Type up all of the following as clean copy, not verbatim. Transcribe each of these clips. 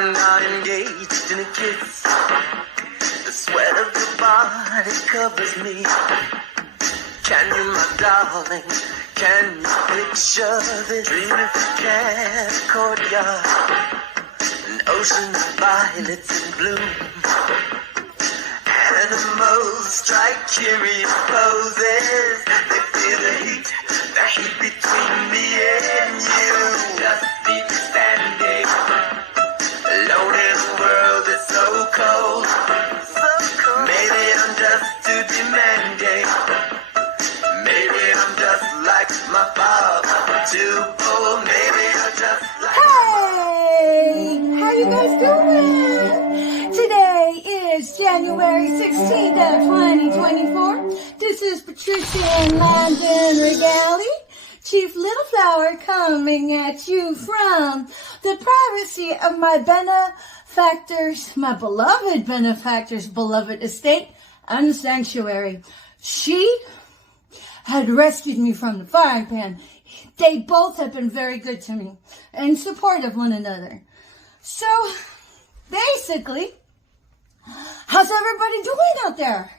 We're not engaged in a kiss. The sweat of your body covers me. Can you, my darling, can you picture this? Dream if you can, a courtyard, an ocean of violets in bloom. Animals strike curious poses. They feel the heat between me and you. Just keep standing, alone in a world that's so cold. Maybe I'm just too demanding. Maybe I'm just like my father, too old. Maybe I'm just like Hey! How you guys doing? Today is January 16th of 2024. This is Patricia and MAIDEN Regali, Chief Little Flower, coming at you from the privacy of my benefactors, my beloved benefactors' beloved estate and sanctuary. She had rescued me from the frying pan. They both have been very good to me and support of one another. So, basically, how's everybody doing out there?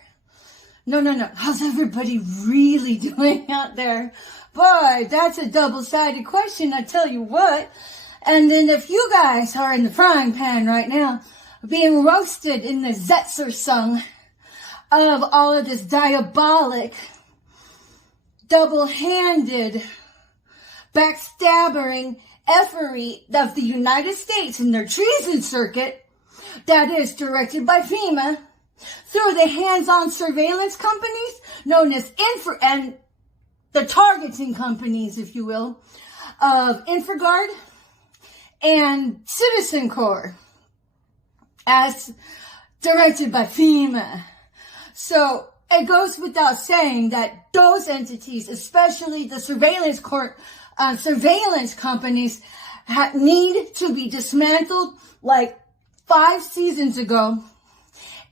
No. How's everybody really doing out there? Boy, that's a double-sided question, I tell you what. And then if you guys are in the frying pan right now, being roasted in the Zetzer song of all of this diabolic, double-handed, backstabbering effery of the United States in their treason circuit that is directed by FEMA through the hands-on surveillance companies known as and the targeting companies, if you will, of InfraGard and Citizen Corps as directed by FEMA. So it goes without saying that those entities, especially the surveillance companies, need to be dismantled like 5 seasons ago.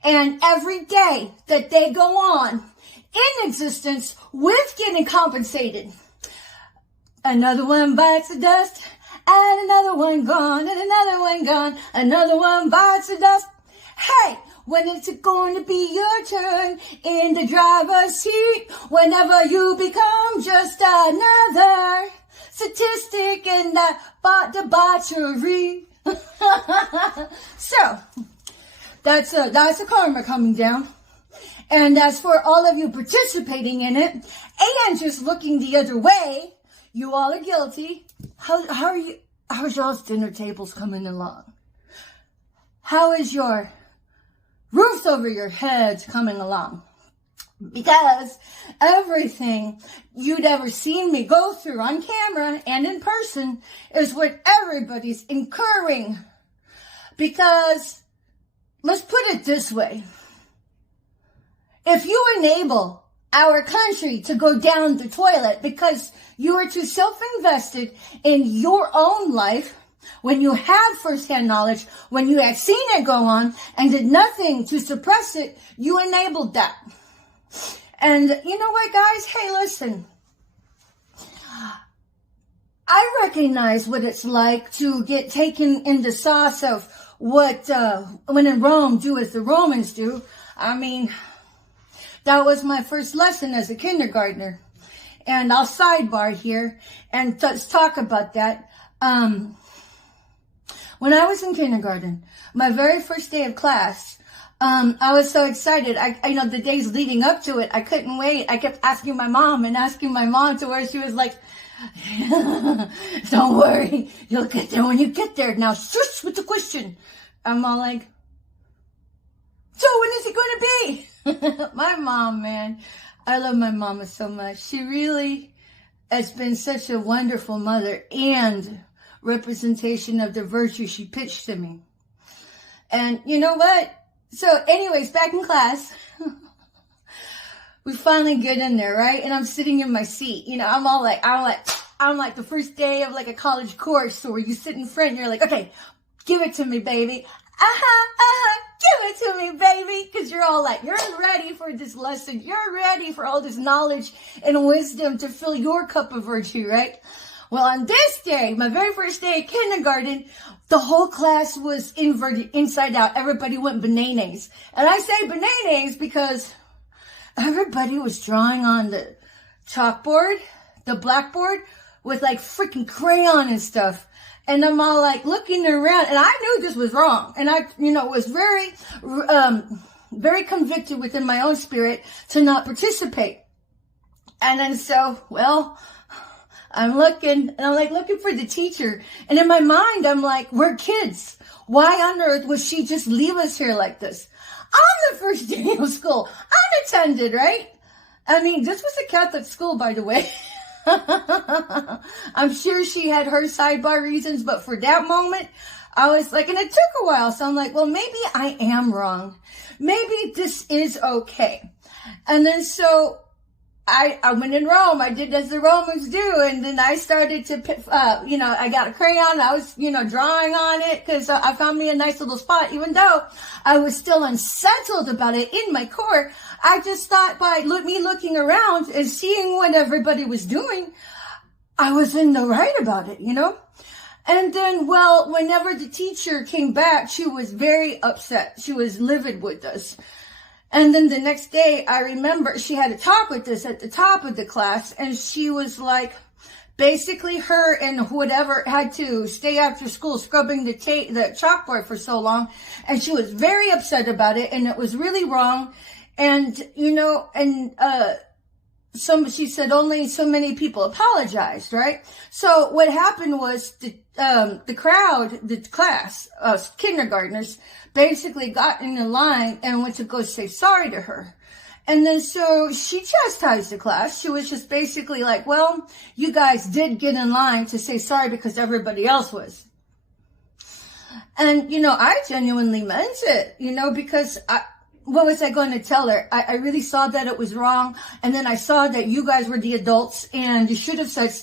And every day that they go on in existence with getting compensated, another one bites the dust, and another one gone, and another one gone, another one bites the dust. Hey! When is it going to be your turn in the driver's seat? Whenever you become just another statistic in the debauchery. So, that's a karma coming down. And as for all of you participating in it and just looking the other way, you all are guilty. How's y'all's dinner tables coming along? How is your roofs over your heads coming along? Because everything you'd ever seen me go through on camera and in person is what everybody's incurring. Because, let's put it this way. If you enable our country to go down the toilet because you are too self-invested in your own life, when you had firsthand knowledge, when you had seen it go on and did nothing to suppress it, you enabled that. And you know what, guys? Hey, listen. I recognize what it's like to get taken in the sauce of what, when in Rome, do as the Romans do. I mean, that was my first lesson as a kindergartner. And I'll sidebar here and let's talk about that. When I was in kindergarten, my very first day of class, I was so excited. I know the days leading up to it, I couldn't wait. I kept asking my mom to where she was like, don't worry, you'll get there when you get there. Now shush with the question. I'm all like, so when is it going to be? My mom, man, I love my mama so much. She really has been such a wonderful mother and representation of the virtue she pitched to me. And you know what? So anyways, back in class, we finally get in there, right? And I'm sitting in my seat. You know, I'm like the first day of like a college course where you sit in front and you're like, okay, give it to me, baby. Give it to me, baby. Cause you're all like, you're ready for this lesson. You're ready for all this knowledge and wisdom to fill your cup of virtue, right? Well, on this day, my very first day of kindergarten, the whole class was inverted inside out. Everybody went bananas. And I say bananas because everybody was drawing on the chalkboard, the blackboard, with like freaking crayon and stuff. And I'm all like looking around, and I knew this was wrong. And I, was very, very convicted within my own spirit to not participate. And then so, well, I'm looking, and I'm like looking for the teacher. And in my mind, I'm like, we're kids. Why on earth would she just leave us here like this? On the first day of school, unattended, right? I mean, this was a Catholic school, by the way. I'm sure she had her sidebar reasons, but for that moment, I was like, and it took a while. So I'm like, well, maybe I am wrong. Maybe this is okay. And then so I went in Rome. I did as the Romans do. And then I started to, I got a crayon. I was, drawing on it because I found me a nice little spot, even though I was still unsettled about it in my core. I just thought by me looking around and seeing what everybody was doing, I was in the right about it, And then, well, whenever the teacher came back, she was very upset. She was livid with us. And then the next day, I remember she had a talk with us at the top of the class, and she was like, basically her and whatever had to stay after school scrubbing the chalkboard for so long, and she was very upset about it, and it was really wrong. And, she said only so many people apologized, right? So what happened was the crowd, the class, kindergartners, basically got in the line and went to go say sorry to her. And then so she chastised the class. She was just basically like, well, you guys did get in line to say sorry because everybody else was. And, I genuinely meant it, because what was I going to tell her? I really saw that it was wrong. And then I saw that you guys were the adults and you should have said,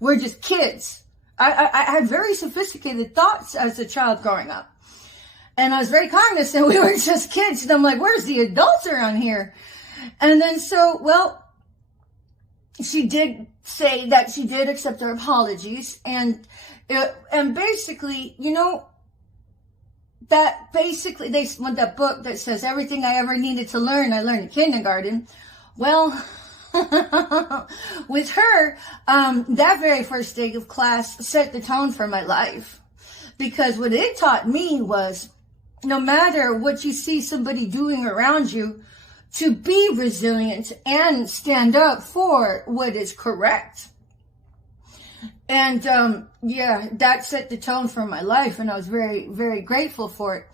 we're just kids. I had very sophisticated thoughts as a child growing up. And I was very cognizant we were just kids. And I'm like, where's the adults around here? And then so, well, she did say that she did accept her apologies. And basically, that basically they want that book that says everything I ever needed to learn, I learned in kindergarten. Well, with her, that very first day of class set the tone for my life, because what it taught me was no matter what you see somebody doing around you, to be resilient and stand up for what is correct. And, that set the tone for my life, and I was very, very grateful for it.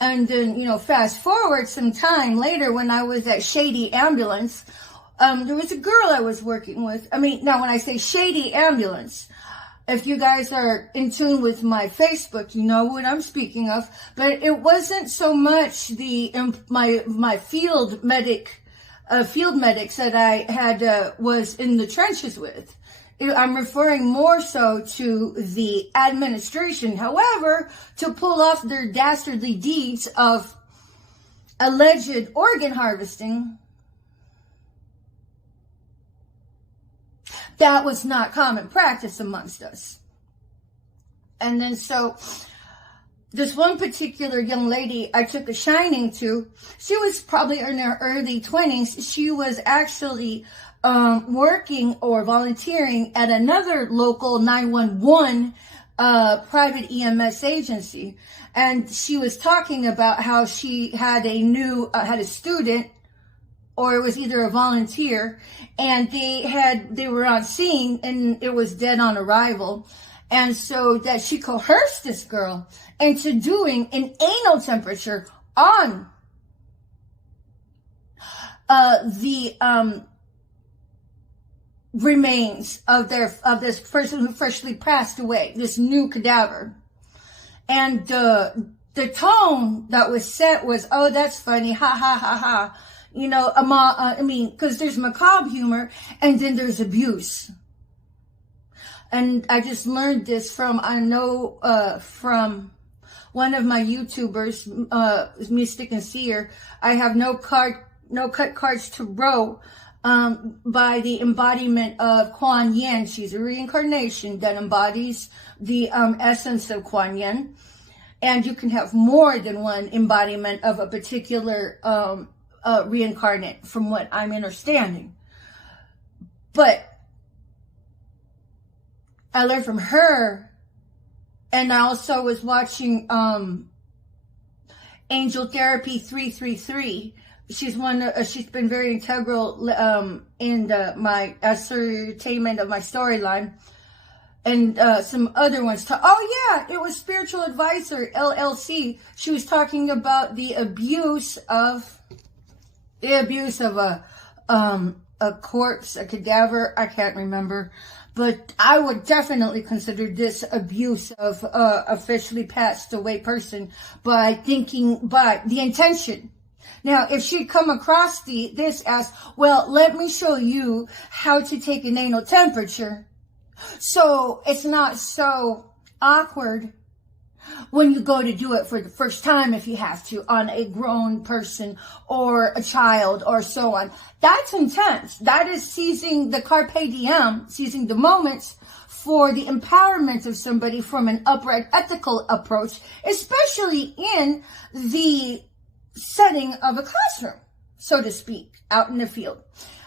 And then, fast forward some time later when I was at Shady Ambulance, there was a girl I was working with. Now when I say Shady Ambulance, if you guys are in tune with my Facebook, you know what I'm speaking of. But it wasn't so much my field medics that I had, was in the trenches with. I'm referring more so to the administration. However, to pull off their dastardly deeds of alleged organ harvesting, that was not common practice amongst us. And then so this one particular young lady I took a shining to, she was probably in her early 20s. She was actually working or volunteering at another local 911 private EMS agency. And she was talking about how she had had a student, or it was either a volunteer, and they were on scene and it was dead on arrival. And so that she coerced this girl into doing an anal temperature on the remains of this person who freshly passed away, this new cadaver. And the tone that was set was, oh, that's funny, ha ha ha ha. Because there's macabre humor and then there's abuse. And I just learned this from one of my YouTubers, Mystic and Seer. I have no cut cards to row. by the embodiment of Kuan Yin. She's a reincarnation that embodies the essence of Kuan Yin. And you can have more than one embodiment of a particular reincarnate, from what I'm understanding. But I learned from her, and I also was watching Angel Therapy 333. She's she's been very integral in my ascertainment of my storyline, and some other ones. Oh yeah, it was Spiritual Advisor LLC. She was talking about the abuse of a corpse, a cadaver. I can't remember, but I would definitely consider this abuse of officially passed away person by the intention. Now, if she'd come across this as, well, let me show you how to take an anal temperature, so it's not so awkward when you go to do it for the first time, if you have to, on a grown person or a child or so on. That's intense. That is seizing the carpe diem, seizing the moments for the empowerment of somebody from an upright ethical approach, especially in the setting of a classroom, so to speak, out in the field.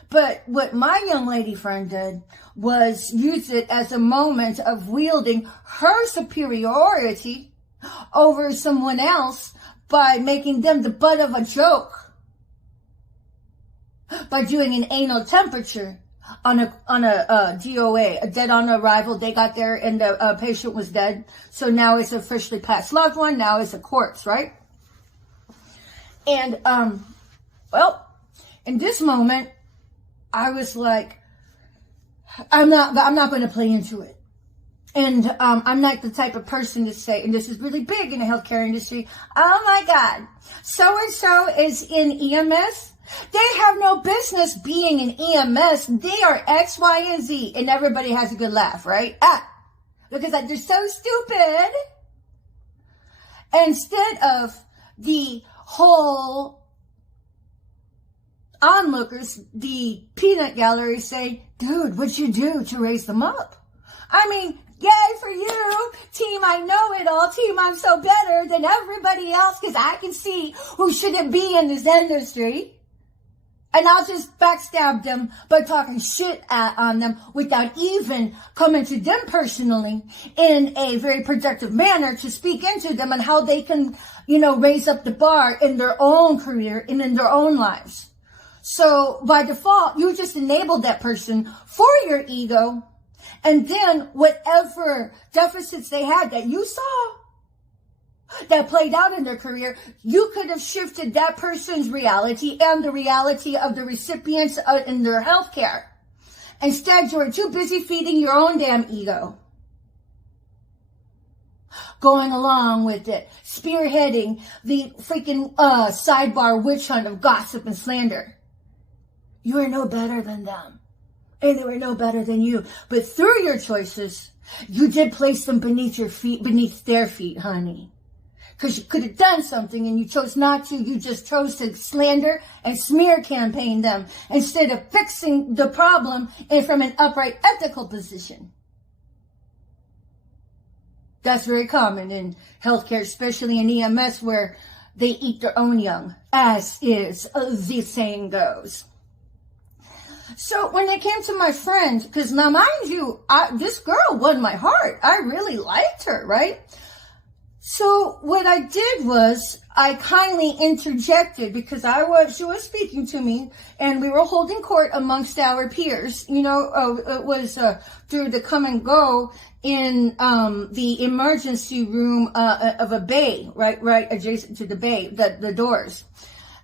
But what my young lady friend did was use it as a moment of wielding her superiority over someone else by making them the butt of a joke, by doing an anal temperature on a DOA, a dead on arrival. They got there and the patient was dead, so now it's officially passed loved one. Now it's a corpse, right? And well, in this moment, I was like, I'm not going to play into it. And I'm not the type of person to say, and this is really big in the healthcare industry, oh my God, so-and-so is in EMS. They have no business being in EMS. They are X, Y, and Z. And everybody has a good laugh, right? Because they're so stupid. Instead of the whole onlookers, the peanut gallery say, dude, what'd you do to raise them up? I mean, yay for you, team, I know it all. Team, I'm so better than everybody else because I can see who shouldn't be in this industry. And I'll just backstab them by talking shit on them without even coming to them personally in a very productive manner to speak into them and how they can, raise up the bar in their own career and in their own lives. So by default, you just enabled that person for your ego. And then whatever deficits they had that you saw that played out in their career, you could have shifted that person's reality and the reality of the recipients in their healthcare. Instead, you were too busy feeding your own damn ego. Going along with it, spearheading the freaking sidebar witch hunt of gossip and slander. You are no better than them. And they were no better than you. But through your choices, you did place them beneath their feet, honey. Because you could have done something and you chose not to. You just chose to slander and smear campaign them instead of fixing the problem and from an upright ethical position. That's very common in healthcare, especially in EMS, where they eat their own young, as is the saying goes. So when it came to my friend, because now mind you, this girl won my heart. I really liked her, right? So what I did was I kindly interjected because she was speaking to me and we were holding court amongst our peers. It was through the come and go in the emergency room of a bay, right adjacent to the bay, the doors.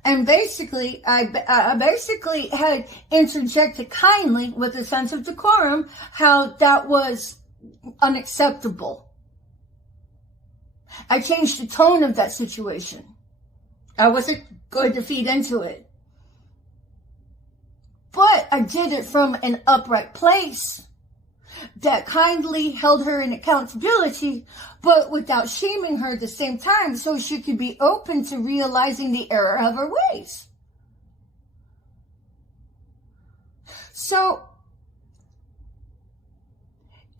And basically, I basically had interjected kindly with a sense of decorum how that was unacceptable. I changed the tone of that situation. I wasn't going to feed into it. But I did it from an upright place that kindly held her in accountability, but without shaming her at the same time, so she could be open to realizing the error of her ways. So,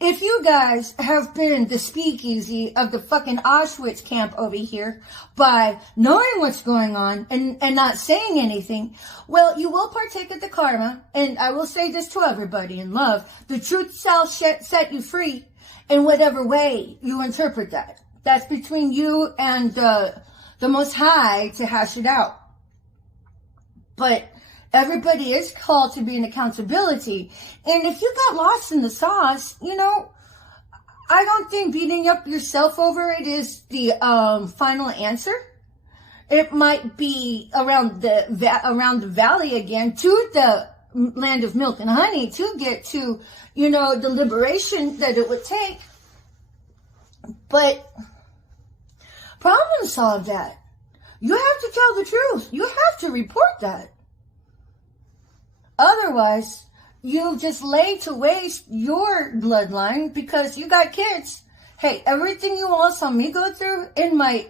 if you guys have been the speakeasy of the fucking Auschwitz camp over here by knowing what's going on and not saying anything, well, you will partake of the karma. And I will say this to everybody in love. The truth shall set you free in whatever way you interpret that. That's between you and the Most High to hash it out. But everybody is called to be an accountability. And if you got lost in the sauce, you know, I don't think beating up yourself over it is the final answer. It might be around the valley again to the land of milk and honey to get to, you know, the liberation that it would take. But problem solve that. You have to tell the truth. You have to report that. Otherwise, you'll just lay to waste your bloodline because you got kids. Hey, everything you all saw me go through in my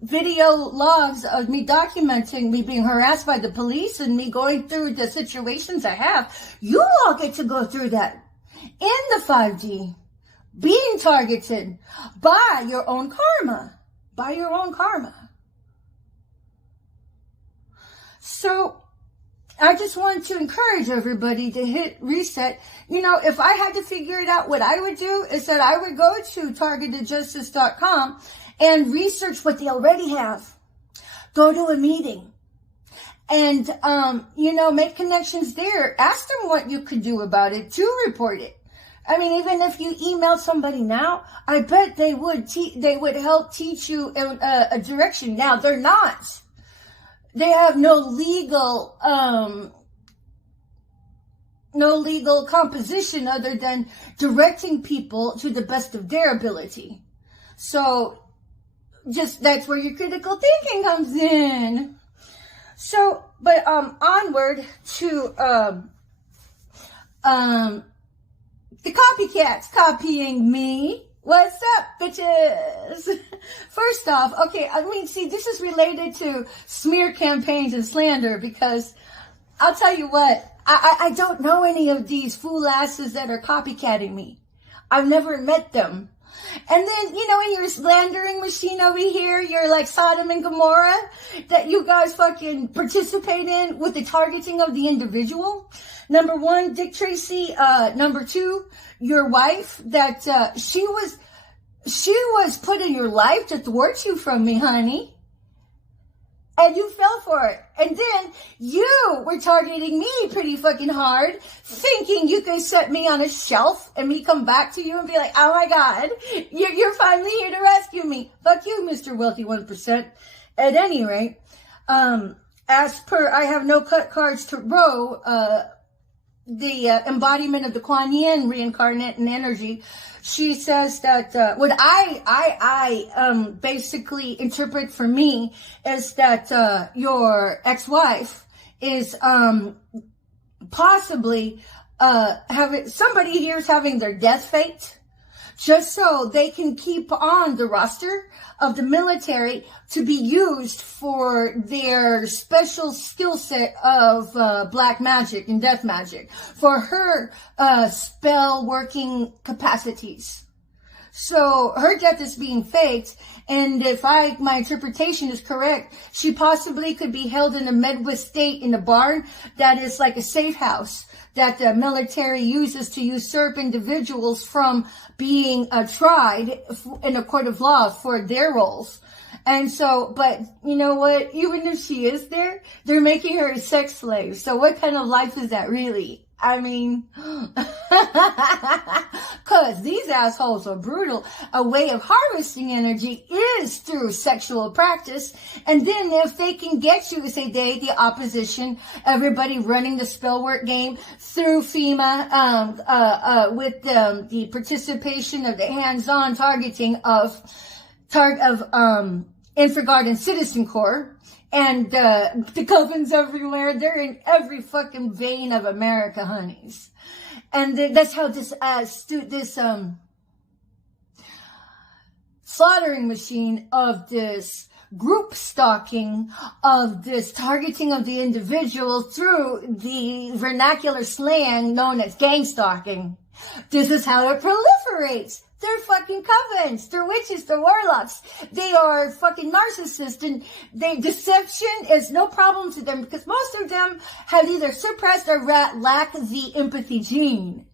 video logs of me documenting me being harassed by the police and me going through the situations I have, you all get to go through that in the 5D, being targeted by your own karma. By your own karma. So, I just want to encourage everybody to hit reset. You know, if I had to figure it out, what I would do is that I would go to targetedjustice.com and research what they already have. Go to a meeting and, you know, make connections there. Ask them what you could do about it to report it. I mean, even if you emailed somebody now, I bet they would help teach you a direction. Now, they're not. They have no legal composition other than directing people to the best of their ability. So, just that's where your critical thinking comes in. So, but onward to the copycats copying me. What's up, bitches? First off, okay, I mean, see, this is related to smear campaigns and slander because I'll tell you what, I don't know any of these fool asses that are copycatting me. I've never met them. And then, you know, in your slandering machine over here, you're like Sodom and Gomorrah that you guys fucking participate in with the targeting of the individual. Number one, Dick Tracy. Number two, your wife that, she was put in your life to thwart you from me, honey. And you fell for it. And then you were targeting me pretty fucking hard, thinking you could set me on a shelf and me come back to you and be like, oh my God, you're finally here to rescue me. Fuck you, Mr. Wealthy 1%. At any rate, as per I have no cut cards to row, the embodiment of the Kuan Yin reincarnate in energy, she says that what I basically interpret for me is that your ex-wife is possibly somebody here is having their death fate just so they can keep on the roster of the military to be used for their special skill set of black magic and death magic for her spell working capacities. So her death is being faked, and if my interpretation is correct, she possibly could be held in a Midwest state in a barn that is like a safe house that the military uses to usurp individuals from being tried in a court of law for their roles. And so, but you know what? Even if she is there, they're making her a sex slave. So what kind of life is that really? I mean, cause these assholes are brutal. A way of harvesting energy is through sexual practice. And then if they can get you, say they, the opposition, everybody running the spell work game through FEMA, with the participation of the hands-on targeting of Infraguard and Citizen Corps. And the covens everywhere. They're in every fucking vein of America, honeys. And that's how this slaughtering machine of this group stalking, of this targeting of the individual through the vernacular slang known as gang stalking. This is how it proliferates. They're fucking covens. They're witches. They're warlocks. They are fucking narcissists, and deception is no problem to them because most of them have either suppressed or lack the empathy gene.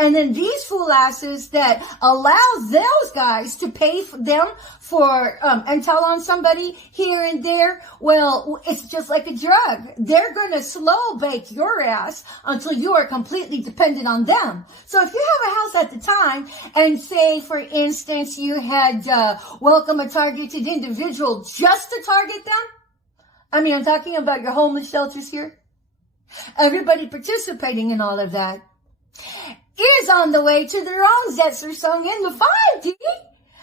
And then these fool asses that allow those guys to pay them for intel on somebody here and there, well, it's just like a drug. They're going to slow bake your ass until you are completely dependent on them. So if you have a house at the time and say, for instance, you had welcome a targeted individual just to target them. I mean, I'm talking about your homeless shelters here. Everybody participating in all of that is on the way to their own Zetzer song in the 5D.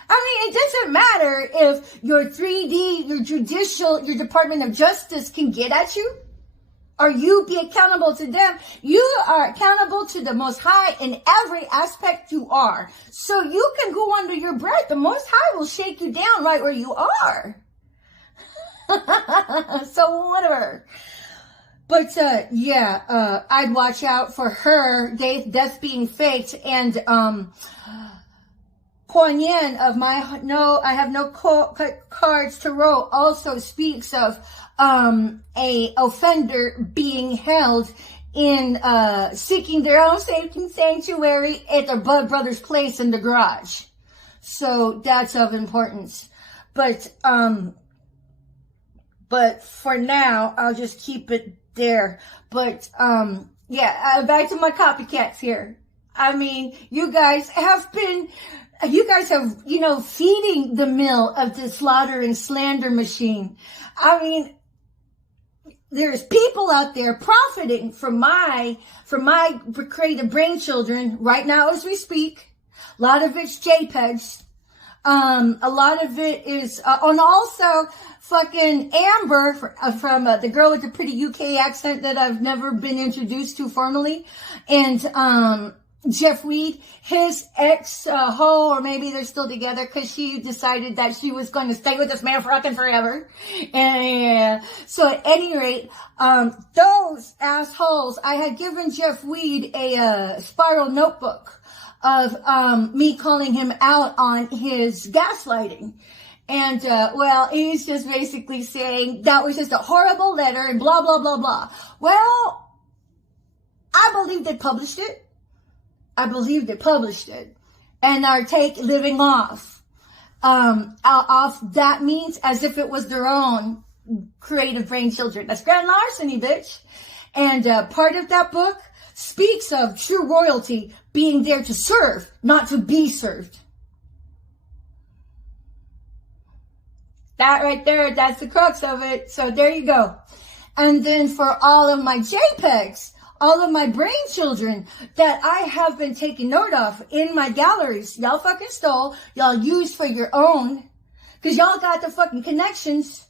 I mean, it doesn't matter if your 3D, your Department of Justice can get at you, or you be accountable to them. You are accountable to the Most High in every aspect you are. So you can go under your breath. The Most High will shake you down right where you are. So whatever. But, I'd watch out for her death being faked. And, Kuan Yin of I have no cards to roll also speaks of, a offender being held in, seeking their own safety and sanctuary at their blood brother's place in the garage. So that's of importance. But for now, I'll just keep it there. But, back to my copycats here. I mean, you guys have, feeding the mill of the slaughter and slander machine. I mean, there's people out there profiting from my creative brain children right now as we speak. A lot of it's JPEGs. A lot of it is, and also fucking Amber from the girl with the pretty UK accent that I've never been introduced to formally, and Jeff Weed, his ex-hoe, or maybe they're still together because she decided that she was going to stay with this man fucking forever. And so at any rate, those assholes, I had given Jeff Weed a spiral notebook of me calling him out on his gaslighting. And, he's just basically saying that was just a horrible letter and blah, blah, blah, blah. Well, I believe they published it. And are living off that means as if it was their own creative brain children. That's grand larceny, bitch. And, part of that book speaks of true royalty being there to serve, not to be served. That right there, that's the crux of it. So there you go. And then for all of my JPEGs, all of my brain children that I have been taking note of in my galleries, y'all fucking stole, y'all used for your own, because y'all got the fucking connections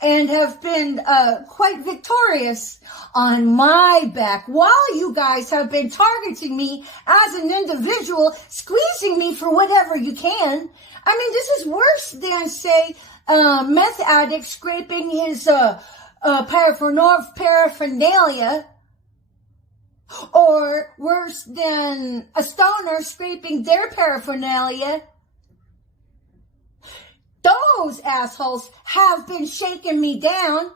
and have been quite victorious on my back while you guys have been targeting me as an individual, squeezing me for whatever you can. I mean, this is worse than, say, meth addict scraping his paraphernalia, or worse than a stoner scraping their paraphernalia. Those assholes have been shaking me down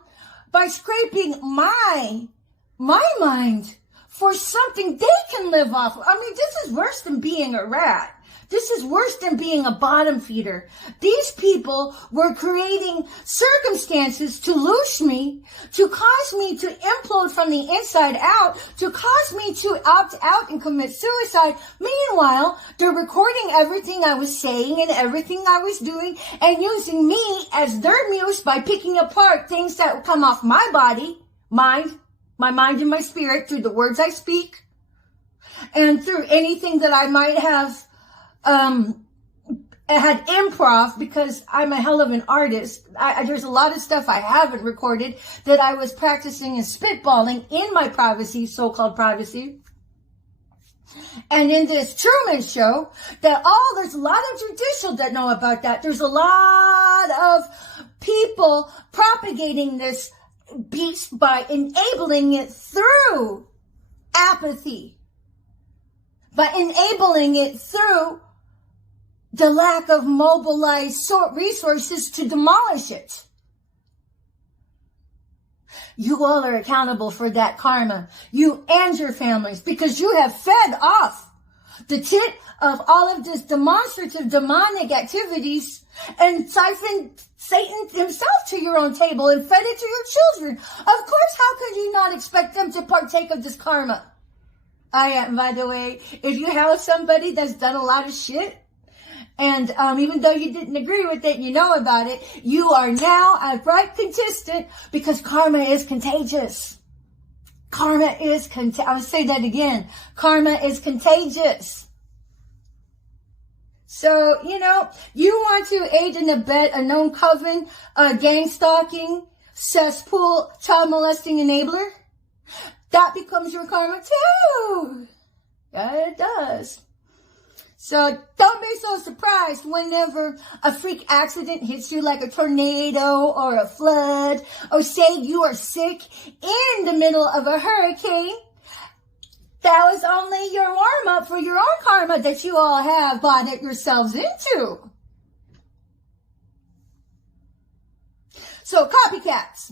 by scraping my mind for something they can live off of. I mean, this is worse than being a rat. This is worse than being a bottom feeder. These people were creating circumstances to loose me, to cause me to implode from the inside out, to cause me to opt out and commit suicide. Meanwhile, they're recording everything I was saying and everything I was doing and using me as their muse by picking apart things that come off my body, my mind and my spirit through the words I speak and through anything that I might have had improv, because I'm a hell of an artist. There's a lot of stuff I haven't recorded that I was practicing and spitballing in my privacy, so-called privacy. And in this Truman Show, there's a lot of judicial that know about that. There's a lot of people propagating this beast by enabling it through apathy, by enabling it through the lack of mobilized resources to demolish it. You all are accountable for that karma. You and your families, because you have fed off the tit of all of this demonstrative demonic activities and siphoned Satan himself to your own table and fed it to your children. Of course, how could you not expect them to partake of this karma? By the way, if you have somebody that's done a lot of shit, and even though you didn't agree with it, you know about it, you are now a bright contestant, because karma is contagious. Karma is I'll say that again. Karma is contagious. So, you want to aid and abet a known coven, gang stalking, cesspool, child molesting enabler? That becomes your karma too. Yeah, it does. So don't be so surprised whenever a freak accident hits you like a tornado or a flood, or say you are sick in the middle of a hurricane. That was only your warm-up for your own karma that you all have bought it yourselves into. So copycats.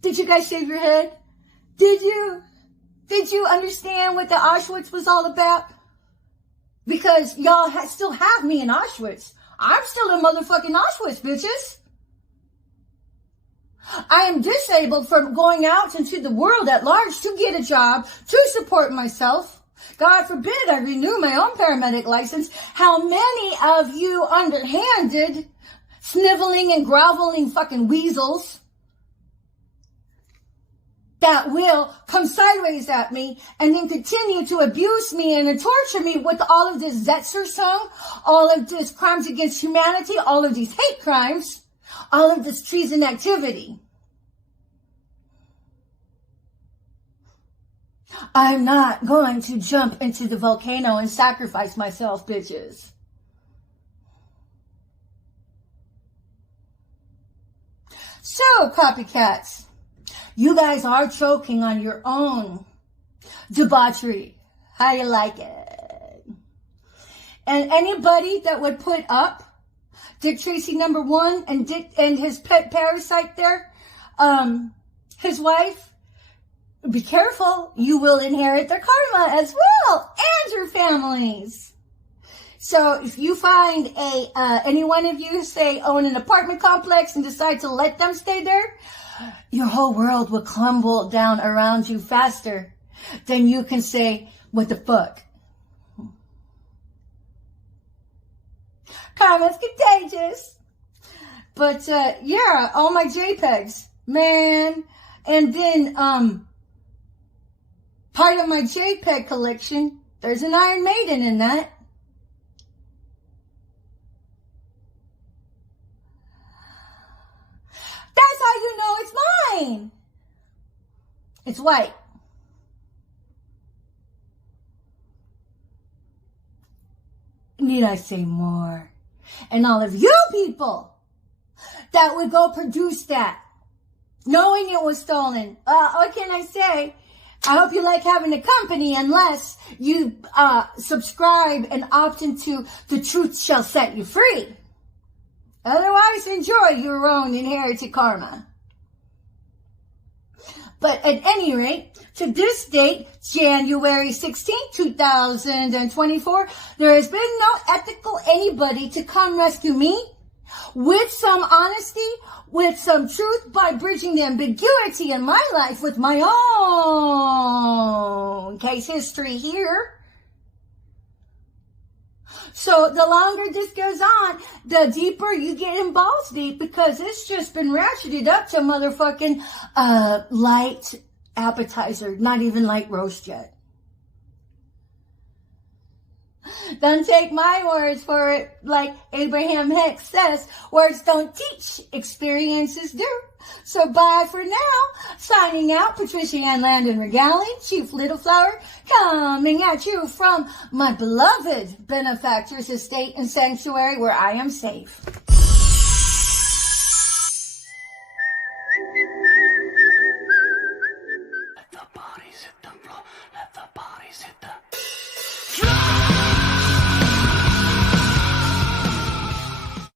Did you guys shave your head? Did you understand what the Auschwitz was all about? Because y'all still have me in Auschwitz. I'm still in motherfucking Auschwitz, bitches. I am disabled from going out into the world at large to get a job, to support myself. God forbid I renew my own paramedic license. How many of you underhanded, sniveling and groveling fucking weasels that will come sideways at me and then continue to abuse me and torture me with all of this Zetzer song, all of this crimes against humanity, all of these hate crimes, all of this treason activity? I'm not going to jump into the volcano and sacrifice myself, bitches. So, copycats, you guys are choking on your own debauchery. How you like it? And anybody that would put up Dick Tracy #1 and Dick and his pet parasite there, his wife, be careful. You will inherit their karma as well, and your families. So if you find any one of you, say, own an apartment complex and decide to let them stay there, your whole world will crumble down around you faster than you can say, what the fuck? Karma's contagious. But, yeah, all my JPEGs, man. And then, part of my JPEG collection, there's an Iron Maiden in that. That's how you know it's mine. It's white. Need I say more? And all of you people that would go produce that, knowing it was stolen. What can I say? I hope you like having a company, unless you subscribe and opt into The Truth Shall Set You Free. Otherwise, enjoy your own inherited karma. But at any rate, to this date, January 16, 2024, there has been no ethical anybody to come rescue me with some honesty, with some truth, by bridging the ambiguity in my life with my own case history here. So the longer this goes on, the deeper you get in balls deep, because it's just been ratcheted up to motherfucking light appetizer, not even light roast yet. Don't take my words for it. Like Abraham Hicks says, words don't teach, experiences do. So bye for now. Signing out, Patricia Ann Landon Regali, Chief Little Flower, coming at you from my beloved benefactor's estate and sanctuary where I am safe.